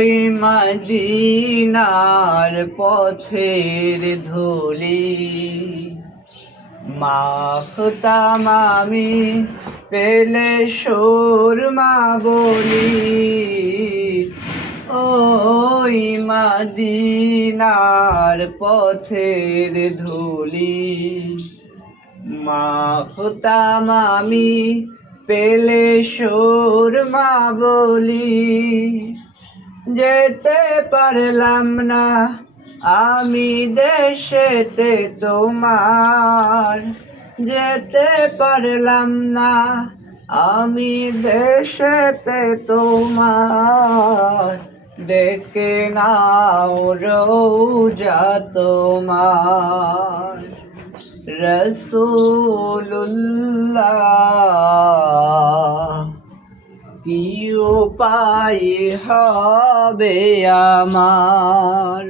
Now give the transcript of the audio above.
ওই মদিনার পথের ধুলি মাখতাম আমি পেলে সুরমা বলি। ওই মদিনার পথের ধুলি মাখতাম আমি পেলে সুরমা বলি। যেতে পারলাম না আমি দেশেতে তোমার, যেতে পারলাম না আমি দেশেতে তোমার। দেখে নাও রওজা তোমার, রাসূলুল্লাহ কি উপায় হবে আমার।